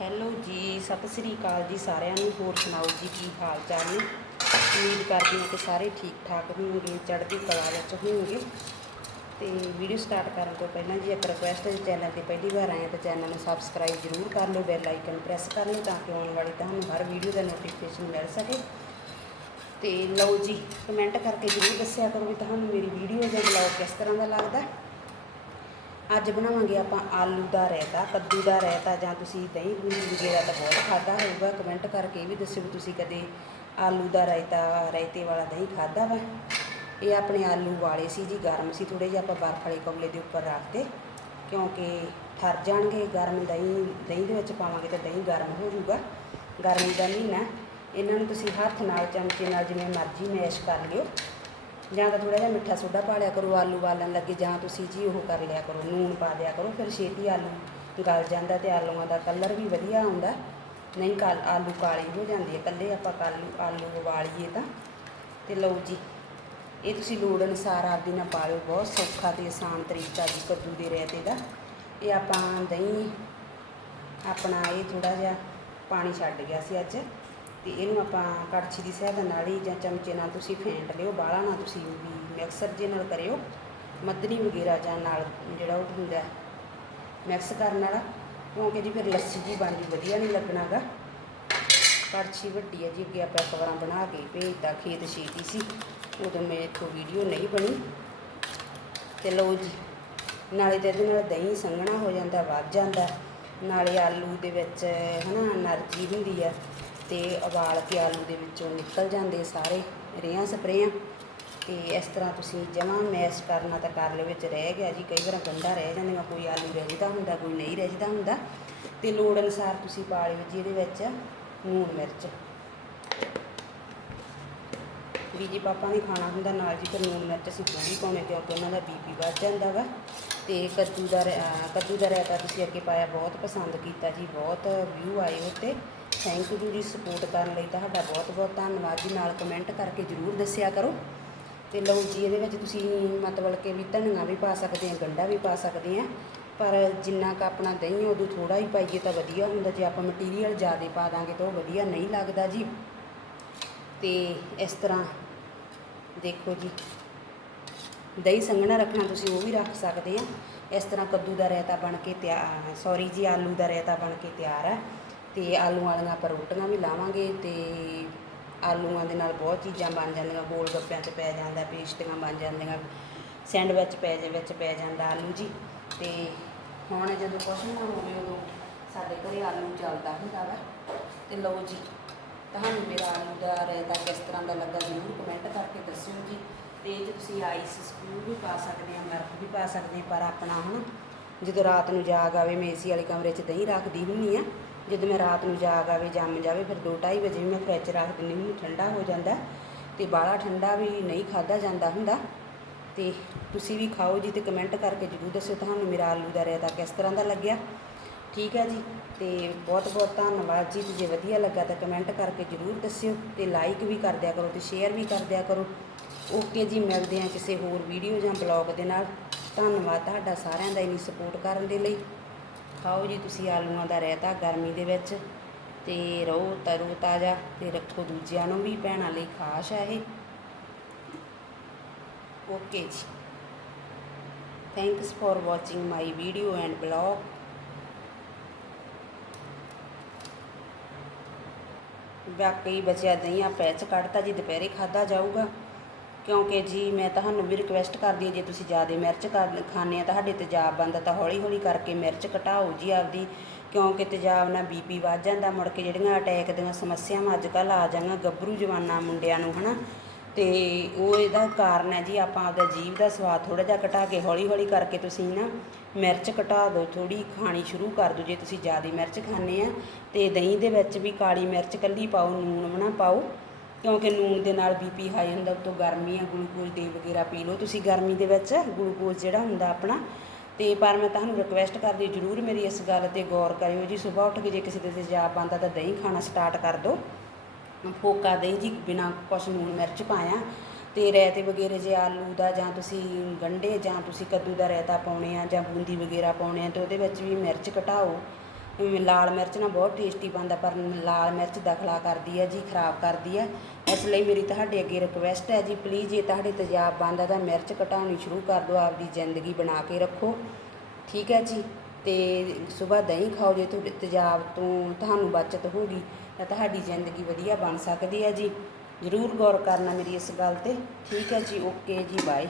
Hello ਜੀ, ਸਤਿ ਸ੍ਰੀ ਅਕਾਲ ਜੀ ਸਾਰਿਆਂ ਨੂੰ। ਹੋਰ ਸੁਣਾਓ ਜੀ, ਕੀ ਹਾਲ ਚਾਲ ਨੇ? ਉਮੀਦ ਕਰਦੀ ਹਾਂ ਕਿ ਸਾਰੇ ਠੀਕ ਠਾਕ ਹੋਣਗੇ, ਚੜ੍ਹਦੀ ਕਲਾ ਵਿੱਚ ਹੋਣਗੇ। ਤੇ ਵੀਡੀਓ ਸਟਾਰਟ ਕਰਨ ਤੋਂ ਪਹਿਲਾਂ ਜੀ ਇੱਕ ਰਿਕੁਐਸਟ ਹੈ ਚੈਨਲ ਤੇ ਪਹਿਲੀ ਵਾਰ ਆਏ ਆ ਤਾਂ ਚੈਨਲ ਨੂੰ ਸਬਸਕ੍ਰਾਈਬ ਜ਼ਰੂਰ ਕਰ ਲਓ ਬੈਲ ਆਈਕਨ ਪ੍ਰੈਸ ਕਰ ਲਓ ਤਾਂ ਕਿ ਆਉਣ ਵਾਲੀ ਤੁਹਾਨੂੰ ਹਰ ਵੀਡੀਓ ਦਾ ਨੋਟੀਫਿਕੇਸ਼ਨ ਮਿਲ ਸਕੇ। ਤੇ ਲਓ ਜੀ ਕਮੈਂਟ ਕਰਕੇ ਜ਼ਰੂਰ ਦੱਸਿਆ ਕਰੋ ਵੀ ਤੁਹਾਨੂੰ ਮੇਰੀ ਵੀਡੀਓ ਜਾਂ ਬਲੌਗ ਕਿਸ ਤਰ੍ਹਾਂ ਦਾ ਲੱਗਦਾ। ਅੱਜ ਬਣਾਵਾਂਗੇ ਆਪਾਂ ਆਲੂ ਦਾ ਰਾਇਤਾ, ਕੱਦੂ ਦਾ ਰਾਇਤਾ ਜਾਂ ਤੁਸੀਂ ਦਹੀਂ ਬੂੰਦੀ ਵਗੈਰਾ ਤਾਂ ਬਹੁਤ ਖਾਦਾ ਹੋਊਗਾ। ਕਮੈਂਟ ਕਰਕੇ ਇਹ ਵੀ ਦੱਸਿਓ ਵੀ ਤੁਸੀਂ ਕਦੇ ਆਲੂ ਦਾ ਰਾਇਤਾ, ਰਾਇਤੇ ਵਾਲਾ ਦਹੀਂ ਖਾਦਾ ਵਾ? ਇਹ ਆਪਣੇ ਆਲੂ ਵਾਲੇ ਸੀ ਜੀ, ਗਰਮ ਸੀ ਥੋੜੇ ਜਿਹਾ, ਆਪਾਂ ਬਰਫ ਵਾਲੇ ਕਮਲੇ ਦੇ ਉੱਪਰ ਰੱਖਦੇ ਕਿਉਂਕਿ ਠਰ ਜਾਣਗੇ। ਗਰਮ ਦਹੀਂ ਦਹੀਂ ਦੇ ਵਿੱਚ ਪਾਵਾਂਗੇ ਤਾਂ ਦਹੀਂ ਗਰਮ ਹੋ ਜਾਊਗਾ। ਗਰਮੀ ਦਾ ਮਹੀਨਾ। ਇਹਨਾਂ ਨੂੰ ਤੁਸੀਂ ਹੱਥ ਨਾਲ, ਚਮਚੇ ਨਾਲ ਜਿਵੇਂ ਮਰਜ਼ੀ ਮੈਸ਼ ਕਰ ਲਿਓ। ਜਾਂ ਤਾਂ ਥੋੜਾ ਜਿਹਾ ਮਿੱਠਾ ਸੋਡਾ ਪਾ ਲਿਆ ਕਰੋ, ਆਲੂ ਵਾਲਣ ਲੱਗੇ ਜਾਂ ਤੁਸੀਂ ਜੀ ਉਹ ਕਰ ਲਿਆ ਕਰੋ, ਨੂਣ ਪਾ ਦਿਆ ਕਰੋ, ਫਿਰ ਛੇਤੀ ਆਲੂ ਗਲ ਜਾਂਦਾ ਤੇ ਆਲੂਆਂ ਦਾ ਕਲਰ ਵੀ ਵਧੀਆ ਆਉਂਦਾ। ਨਹੀਂ ਕਾਲ, ਆਲੂ ਕਾਲੇ ਹੋ ਜਾਂਦੇ ਆ ਕੱਲੇ ਆਪਾਂ ਕਾਲੂ, ਆਲੂ ਉਬਾਲੀਏ ਤਾਂ। ਤੇ ਲਓ ਜੀ, ਇਹ ਤੁਸੀਂ ਲੋੜ ਅਨੁਸਾਰ ਆਪਦੀ ਨਾਲ ਪਾ ਲਿਓ, ਬਹੁਤ ਸੌਖਾ ਤੇ ਆਸਾਨ ਤਰੀਕਾ ਜੀ ਕੱਦੂ ਦੇ ਰਾਇਤੇ ਦਾ। ਇਹ ਆਪਾਂ ਦਹੀਂ, ਆਪਣਾ ਇਹ ਥੋੜਾ ਜਿਹਾ ਪਾਣੀ ਛੱਡ ਗਿਆ ਸੀ ਅੱਜ। ਤੇ ਇਹਨੂੰ ਆਪਾਂ ਕੜਛੀ ਦੀ ਸਹਾਇਤਾ ਨਾਲ ਹੀ ਜਾਂ ਚਮਚੇ ਨਾਲ ਤੁਸੀਂ ਫੈਂਟ ਲਿਓ ਬਾਹਲਾ ਨਾ ਤੁਸੀਂ ਵੀ ਮਿਕਸਰ ਜੇ ਨਾਲ ਕਰਿਓ ਮੱਧਨੀ ਵਗੈਰਾ ਜਾਂ ਨਾਲ ਜਿਹੜਾ ਉਹ ਹੁੰਦਾ ਮਿਕਸ ਕਰਨ ਵਾਲਾ। ਕਿਉਂਕਿ ਜੀ ਫਿਰ ਲੱਸੀ ਜੀ ਬਣ ਵਧੀਆ ਨਹੀਂ ਲੱਗਣਾਗਾ। ਕੜਛੀ ਵੱਡੀ ਹੈ ਜੀ, ਅੱਗੇ ਆਪਾਂ ਕਵਰਾਂ ਬਣਾ ਕੇ ਭੇਜਤਾ, ਖੇਤ ਛੇਤੀ ਸੀ, ਉਦੋਂ ਮੈਂ ਇੱਥੋਂ ਵੀਡੀਓ ਨਹੀਂ ਬਣੀ। ਤੇ ਲਓ ਜੀ, ਨਾਲੇ ਤੇ ਇਹਦੇ ਨਾਲ ਦਹੀਂ ਸੰਘਣਾ ਹੋ ਜਾਂਦਾ, ਵੱਧ ਜਾਂਦਾ। ਨਾਲੇ ਆਲੂ ਦੇ ਵਿੱਚ, ਹਨਾ એનર્ਜੀ ਹੁੰਦੀ ਆ ਤੇ ਉਬਾਲ ਕੇ ਆਲੂ ਦੇ ਵਿੱਚੋਂ ਨਿਕਲ ਜਾਂਦੇ ਸਾਰੇ ਰੇਹਾਂ ਸਪਰੇਆਂ। ਤੇ ਇਸ ਤਰ੍ਹਾਂ ਤੁਸੀਂ ਜਮਾਂ ਮੈਸ਼ ਕਰਨਾ ਤਾਂ ਕਰ ਲਿਓ, ਵਿੱਚ ਰਹਿ ਗਿਆ ਜੀ। ਕਈ ਵਾਰ ਗੰਢਾ ਰਹਿ ਜਾਂਦੀਆਂ ਕੋਈ ਆਲੂ ਰਹਿਦਾ ਹੁੰਦਾ, ਕੋਈ ਨਹੀਂ ਰਹਿੰਦਾ ਹੁੰਦਾ। ਤੇ ਲੋੜ ਅਨੁਸਾਰ ਤੁਸੀਂ ਪਾ ਲਿਓ ਜੀ ਇਹਦੇ ਵਿੱਚ ਲੂਣ ਮਿਰਚ। ਵੀ ਜੀ ਪਾਪਾ ਨੇ ਖਾਣਾ ਹੁੰਦਾ ਨਾਲ ਜੀ, ਫਿਰ ਲੂਣ ਮਿਰਚ ਅਸੀਂ ਪੂਰੀ ਪਾਉਣੇ, ਕਿਉਂਕਿ ਉਹਨਾਂ ਦਾ ਬੀਪੀ ਵੱਧ ਜਾਂਦਾ ਵਾ। ਤੇ ਕੱਦੂ ਦਾ ਰਾ- ਕੱਦੂ ਦਾ ਰਾਇਤਾ ਤੁਸੀਂ ਅੱਗੇ ਪਾਇਆ, ਬਹੁਤ ਪਸੰਦ ਕੀਤਾ ਜੀ, ਬਹੁਤ ਵਿਊ ਆਏ ਉੱਤੇ। ਥੈਂਕ ਯੂ ਜੀ ਸਪੋਰਟ ਕਰਨ ਲਈ ਤੁਹਾਡਾ ਬਹੁਤ ਬਹੁਤ ਧੰਨਵਾਦ ਜੀ। ਨਾਲ ਕਮੈਂਟ ਕਰਕੇ ਜਰੂਰ ਦੱਸਿਆ ਕਰੋ। ਤੇ ਲਓ ਜੀ, ਇਹਦੇ ਵਿੱਚ ਤੁਸੀਂ ਮਤਲਬ ਕਿ ਵੀ ਧਨੀਆ ਵੀ ਪਾ ਸਕਦੇ ਆ, ਗੰਡਾ ਵੀ ਪਾ ਸਕਦੇ ਆ। ਪਰ ਜਿੰਨਾ ਕ ਆਪਣਾ ਦਹੀਂ ਉਦੋਂ ਥੋੜਾ ਹੀ ਪਾਈਏ ਤਾਂ ਵਧੀਆ ਹੁੰਦਾ। ਜੇ ਆਪਾਂ ਮਟੀਰੀਅਲ ਜ਼ਿਆਦਾ ਪਾ ਦਾਂਗੇ ਤਾਂ ਉਹ ਵਧੀਆ ਨਹੀਂ ਲੱਗਦਾ ਜੀ। ਤੇ ਇਸ ਤਰ੍ਹਾਂ ਦੇਖੋ ਜੀ, ਦਹੀਂ ਸੰਘਣਾ ਰੱਖਣਾ ਤੁਸੀਂ ਉਹ ਵੀ ਰੱਖ ਸਕਦੇ ਆ। ਇਸ ਤਰ੍ਹਾਂ ਕੱਦੂ ਦਾ ਰਾਇਤਾ ਬਣ ਕੇ ਤਿਆਰ ਸੌਰੀ ਜੀ, ਆਲੂ ਦਾ ਰਾਇਤਾ ਬਣ ਕੇ ਤਿਆਰ ਹੈ ਅਤੇ ਆਲੂਆਂ ਵਾਲੀਆਂ ਆਪਾਂ ਰੋਟੀਆਂ ਵੀ ਲਾਵਾਂਗੇ ਅਤੇ ਆਲੂਆਂ ਦੇ ਨਾਲ ਬਹੁਤ ਚੀਜ਼ਾਂ ਬਣ ਜਾਂਦੀਆਂ, ਗੋਲ ਗੱਪਿਆਂ 'ਚ ਪੈ ਜਾਂਦਾ, ਪੇਸਟੀਆਂ ਬਣ ਜਾਂਦੀਆਂ, ਸੈਂਡਵਿਚ ਪੈ ਜੇ, ਵਿੱਚ ਪੈ ਜਾਂਦਾ ਆਲੂ ਜੀ। ਤੇ ਹੁਣ ਜਦੋਂ ਕੁਛ ਨਾ ਹੋਵੇ ਉਦੋਂ ਸਾਡੇ ਘਰੇ ਆਲੂ ਚੱਲਦਾ ਹੁੰਦਾ ਵਾ। ਤੇ ਲਓ ਜੀ, ਤੁਹਾਨੂੰ ਮੇਰਾ ਆਲੂ ਦਾ ਰਾਇਤਾ ਕਿਸ ਤਰ੍ਹਾਂ ਦਾ ਲੱਗਾ ਜ਼ਰੂਰ ਕਮੈਂਟ ਕਰਕੇ ਦੱਸਿਓ ਜੀ। ਤੇ ਜੇ ਤੁਸੀਂ ਆਈਸ ਸਕੂਲ ਵੀ ਪਾ ਸਕਦੇ ਆ, ਬਰਫ਼ ਵੀ ਪਾ ਸਕਦੇ ਪਰ ਆਪਣਾ ਹੁਣ ਜਦੋਂ ਰਾਤ ਨੂੰ ਜਾਗ ਆਵੇ, ਮੈਂ ਏਸੀ ਵਾਲੇ ਕਮਰੇ 'ਚ ਦਹੀਂ ਰੱਖਦੀ ਹੁੰਨੀ ਆ। ਜਦੋਂ ਮੈਂ ਰਾਤ ਨੂੰ ਜਾਗ ਆਵੇ ਜੰਮ ਜਾਵੇ, ਫਿਰ 2:30 ਵਜੇ ਵੀ ਮੈਂ ਫ੍ਰਿਜ ਰੱਖ ਦਿੰਦੀ ਹੁੰਦੀ, ਠੰਡਾ ਹੋ ਜਾਂਦਾ ਤੇ ਬਾਹਲਾ ਠੰਡਾ ਵੀ ਨਹੀਂ ਖਾਦਾ ਜਾਂਦਾ ਹੁੰਦਾ। ਤੇ ਤੁਸੀਂ ਵੀ ਖਾਓ ਜੀ ਤੇ ਕਮੈਂਟ ਕਰਕੇ ਜਰੂਰ ਦੱਸਿਓ ਤੁਹਾਨੂੰ ਮੇਰਾ ਆਲੂ ਦਾ ਰਾਇਤਾ ਕਿਸ ਤਰ੍ਹਾਂ ਦਾ ਲੱਗਿਆ। ਠੀਕ ਹੈ ਜੀ, ਤੇ ਬਹੁਤ ਬਹੁਤ ਧੰਨਵਾਦ ਜੀ, ਜੇ ਵਧੀਆ ਲੱਗਾ ਤਾਂ ਕਮੈਂਟ ਕਰਕੇ ਜਰੂਰ ਦੱਸਿਓ ਤੇ ਲਾਈਕ ਵੀ ਕਰ ਦਿਆ ਕਰੋ ਤੇ ਸ਼ੇਅਰ ਵੀ ਕਰ ਦਿਆ ਕਰੋ। ਓਕੇ ਜੀ, ਮਿਲਦੇ ਹਾਂ ਕਿਸੇ ਹੋਰ ਵੀਡੀਓ ਜਾਂ ਬਲੌਗ ਦੇ ਨਾਲ। ਧੰਨਵਾਦ ਤੁਹਾਡਾ ਸਾਰਿਆਂ ਦਾ ਇੰਨੀ ਸਪੋਰਟ ਕਰਨ ਦੇ ਲਈ। ਖਾਓ ਜੀ, ਤੁਸੀਂ ਆਲੂਆਂ ਦਾ ਰਾਇਤਾ ਗਰਮੀ ਦੇ ਵਿੱਚ। ਤੇ ਰਹੋ, ਤਰੋ ਤਾਜ਼ਾ ਤੇ ਰੱਖੋ ਦੂਜਿਆਂ ਨੂੰ ਵੀ, ਭੈਣਾਂ ਲਈ ਖਾਸ ਹੈ ਇਹ। Okay ji. Thanks for watching my video and blog ਬਾਕੀ ਬਚਿਆ ਦਹੀਂ ਆਪਾਂ ਇਹ 'ਚ ਕੱਢਤਾ ਜੀ, ਦੁਪਹਿਰੇ ਖਾਦਾ ਜਾਊਗਾ। ਕਿਉਂਕਿ ਜੀ ਮੈਂ ਤੁਹਾਨੂੰ ਵੀ ਰਿਕਵੈਸਟ ਕਰਦੀ ਹਾਂ, ਜੇ ਤੁਸੀਂ ਜ਼ਿਆਦਾ ਮਿਰਚ ਕਰ ਖਾਂਦੇ ਆ ਤੁਹਾਡੇ ਤੇਜ਼ਾਬ ਬਣਦਾ ਤਾਂ ਹੌਲੀ ਹੌਲੀ ਕਰਕੇ ਮਿਰਚ ਘਟਾਓ ਜੀ ਆਪਦੀ, ਕਿਉਂਕਿ ਤੇਜ਼ਾਬ ਨਾਲ ਬੀਪੀ ਵੱਧ ਜਾਂਦਾ, ਮੁੜ ਕੇ ਜਿਹੜੀਆਂ ਅਟੈਕ ਦੀਆਂ ਸਮੱਸਿਆਵਾਂ ਅੱਜ ਕੱਲ੍ਹ ਆ ਜਾਂਗੀਆਂ ਗੱਭਰੂ ਜਵਾਨਾਂ ਮੁੰਡਿਆਂ ਨੂੰ, ਹਨਾ? ਤੇ ਉਹ ਇਹਦਾ ਕਾਰਨ ਹੈ ਜੀ, ਆਪਾਂ ਆਪਦਾ ਜੀਭ ਦਾ ਸਵਾਦ ਥੋੜਾ ਜਿਹਾ ਘਟਾ ਕੇ ਹੌਲੀ ਹੌਲੀ ਕਰਕੇ ਤੁਸੀਂ ਨਾ ਮਿਰਚ ਘਟਾ ਦਿਓ ਥੋੜੀ ਖਾਣੀ ਸ਼ੁਰੂ ਕਰ ਦਿਓ, ਜੇ ਤੁਸੀਂ ਜ਼ਿਆਦਾ ਮਿਰਚ ਖਾਂਦੇ ਆ, ਤੇ ਦਹੀਂ ਦੇ ਵਿੱਚ ਵੀ ਕਾਲੀ ਮਿਰਚ ਕੱਲੀ ਪਾਓ, ਨੂਣ ਨਾ ਪਾਓ ਕਿਉਂਕਿ ਨੂਣ ਦੇ ਨਾਲ ਬੀਪੀ ਹਾਈ ਹੁੰਦਾ, ਉਤੋਂ ਗਰਮੀ ਆ, ਗਲੂਕੋਜ਼ ਦੇ ਵਗੈਰਾ ਪੀ ਲਓ ਤੁਸੀਂ ਗਰਮੀ ਦੇ ਵਿੱਚ, ਗਲੂਕੋਜ਼ ਜਿਹੜਾ ਹੁੰਦਾ ਆਪਣਾ। ਤੇ ਪਰ ਮੈਂ ਤੁਹਾਨੂੰ ਰਿਕਵੈਸਟ ਕਰਦੀ ਜਰੂਰ ਮੇਰੀ ਇਸ ਗੱਲ ਤੇ ਗੌਰ ਕਰਿਓ ਜੀ ਸਵੇਰ ਉੱਠ ਕੇ ਜੇ ਕਿਸੇ ਦੇ ਤੇਜ਼ਾਬ ਆਉਂਦਾ ਤਾਂ ਦਹੀਂ ਖਾਣਾ ਸਟਾਰਟ ਕਰ ਦਿਓ। ਫੋਕਾ ਦਹੀਂ ਜੀ, ਬਿਨਾ ਕੁਛ ਲੂਣ ਮਿਰਚ ਪਾਇਆ। ਤੇ ਰਾਇਤੇ ਵਗੈਰੇ ਜੇ ਆਲੂ ਦਾ ਜਾਂ ਤੁਸੀਂ ਗੰਢੇ ਜਾਂ ਤੁਸੀਂ ਕੱਦੂ ਦਾ ਰਾਇਤਾ ਪਾਉਣੇ ਆ ਜਾਂ ਬੂੰਦੀ ਵਗੈਰਾ ਪਾਉਣੇ ਆ, ਤੇ ਉਹਦੇ ਵਿੱਚ ਵੀ ਮਿਰਚ ਘਟਾਓ। ਇਵੇਂ ਲਾਲ ਮਿਰਚ ਨਾਲ ਬਹੁਤ ਟੇਸਟੀ ਬਣਦਾ, ਪਰ ਲਾਲ ਮਿਰਚ ਦਖਲਾ ਕਰਦੀ ਹੈ ਜੀ, ਖਰਾਬ ਕਰਦੀ ਹੈ। ਇਸ ਲਈ ਮੇਰੀ ਤੁਹਾਡੇ ਅੱਗੇ ਰਿਕੁਐਸਟ ਹੈ ਜੀ ਪਲੀਜ਼ ਜੇ ਤੁਹਾਡੇ ਤੇਜ਼ਾਬ ਬਣਦਾ ਤਾਂ ਮਿਰਚ ਘਟਾਉਣੀ ਸ਼ੁਰੂ ਕਰ ਦਿਓ, ਆਪਦੀ ਜ਼ਿੰਦਗੀ ਬਣਾ ਕੇ ਰੱਖੋ। ਠੀਕ ਹੈ ਜੀ? ਤੇ ਸਵੇਰ ਦਹੀਂ ਖਾਓ, ਜੇ ਤੁਹਾਡੇ ਤੇਜ਼ਾਬ ਤੋਂ ਤੁਹਾਨੂੰ ਬਚਤ ਹੋਊਗੀ, ਤਾਂ ਤੁਹਾਡੀ ਜ਼ਿੰਦਗੀ ਵਧੀਆ ਬਣ ਸਕਦੀ ਹੈ ਜੀ। ਜ਼ਰੂਰ ਗੌਰ ਕਰਨਾ ਮੇਰੀ ਇਸ ਗੱਲ ਤੇ। ਠੀਕ ਹੈ ਜੀ ਓਕੇ ਜੀ ਬਾਏ